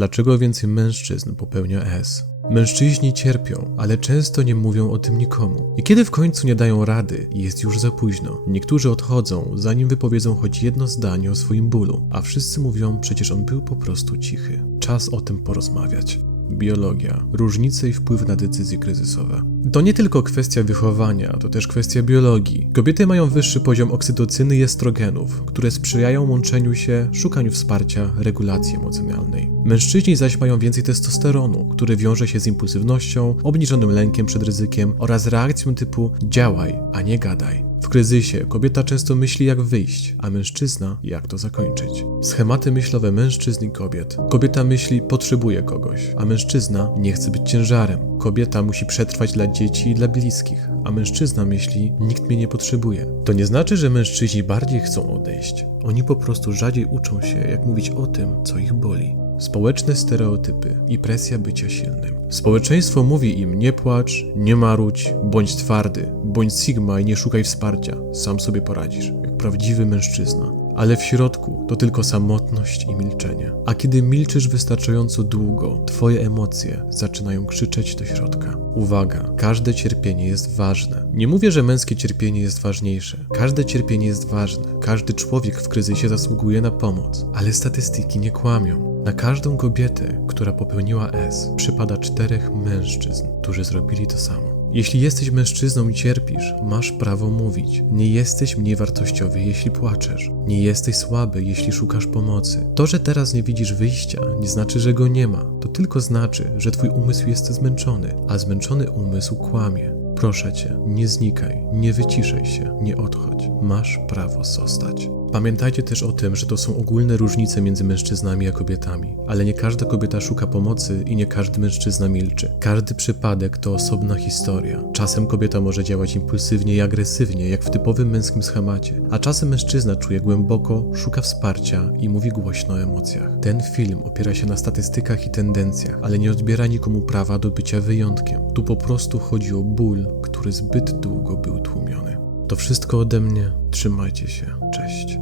Dlaczego więcej mężczyzn popełnia S? Mężczyźni cierpią, ale często nie mówią o tym nikomu. I kiedy w końcu nie dają rady, jest już za późno. Niektórzy odchodzą, zanim wypowiedzą choć jedno zdanie o swoim bólu, a wszyscy mówią, przecież on był po prostu cichy. Czas o tym porozmawiać. Biologia, różnice i wpływ na decyzje kryzysowe. To nie tylko kwestia wychowania, to też kwestia biologii. Kobiety mają wyższy poziom oksytocyny i estrogenów, które sprzyjają łączeniu się, szukaniu wsparcia, regulacji emocjonalnej. Mężczyźni zaś mają więcej testosteronu, który wiąże się z impulsywnością, obniżonym lękiem przed ryzykiem oraz reakcją typu działaj, a nie gadaj. W kryzysie kobieta często myśli jak wyjść, a mężczyzna jak to zakończyć. Schematy myślowe mężczyzn i kobiet. Kobieta myśli potrzebuje kogoś, a mężczyzna nie chce być ciężarem. Kobieta musi przetrwać dla dzieci i dla bliskich, a mężczyzna myśli nikt mnie nie potrzebuje. To nie znaczy, że mężczyźni bardziej chcą odejść. Oni po prostu rzadziej uczą się, jak mówić o tym, co ich boli. Społeczne stereotypy i presja bycia silnym. Społeczeństwo mówi im nie płacz, nie marudź, bądź twardy, bądź sigma i nie szukaj wsparcia, sam sobie poradzisz, jak prawdziwy mężczyzna. Ale w środku to tylko samotność i milczenie. A kiedy milczysz wystarczająco długo, twoje emocje zaczynają krzyczeć do środka. Uwaga, każde cierpienie jest ważne. Nie mówię, że męskie cierpienie jest ważniejsze. Każde cierpienie jest ważne. Każdy człowiek w kryzysie zasługuje na pomoc. Ale statystyki nie kłamią. Na każdą kobietę, która popełniła S, przypada czterech mężczyzn, którzy zrobili to samo. Jeśli jesteś mężczyzną i cierpisz, masz prawo mówić. Nie jesteś mniej wartościowy, jeśli płaczesz. Nie jesteś słaby, jeśli szukasz pomocy. To, że teraz nie widzisz wyjścia, nie znaczy, że go nie ma. To tylko znaczy, że twój umysł jest zmęczony, a zmęczony umysł kłamie. Proszę cię, nie znikaj, nie wyciszaj się, nie odchodź. Masz prawo zostać. Pamiętajcie też o tym, że to są ogólne różnice między mężczyznami a kobietami, ale nie każda kobieta szuka pomocy i nie każdy mężczyzna milczy. Każdy przypadek to osobna historia. Czasem kobieta może działać impulsywnie i agresywnie, jak w typowym męskim schemacie, a czasem mężczyzna czuje głęboko, szuka wsparcia i mówi głośno o emocjach. Ten film opiera się na statystykach i tendencjach, ale nie odbiera nikomu prawa do bycia wyjątkiem. Tu po prostu chodzi o ból, który zbyt długo był tłumiony. To wszystko ode mnie. Trzymajcie się. Cześć.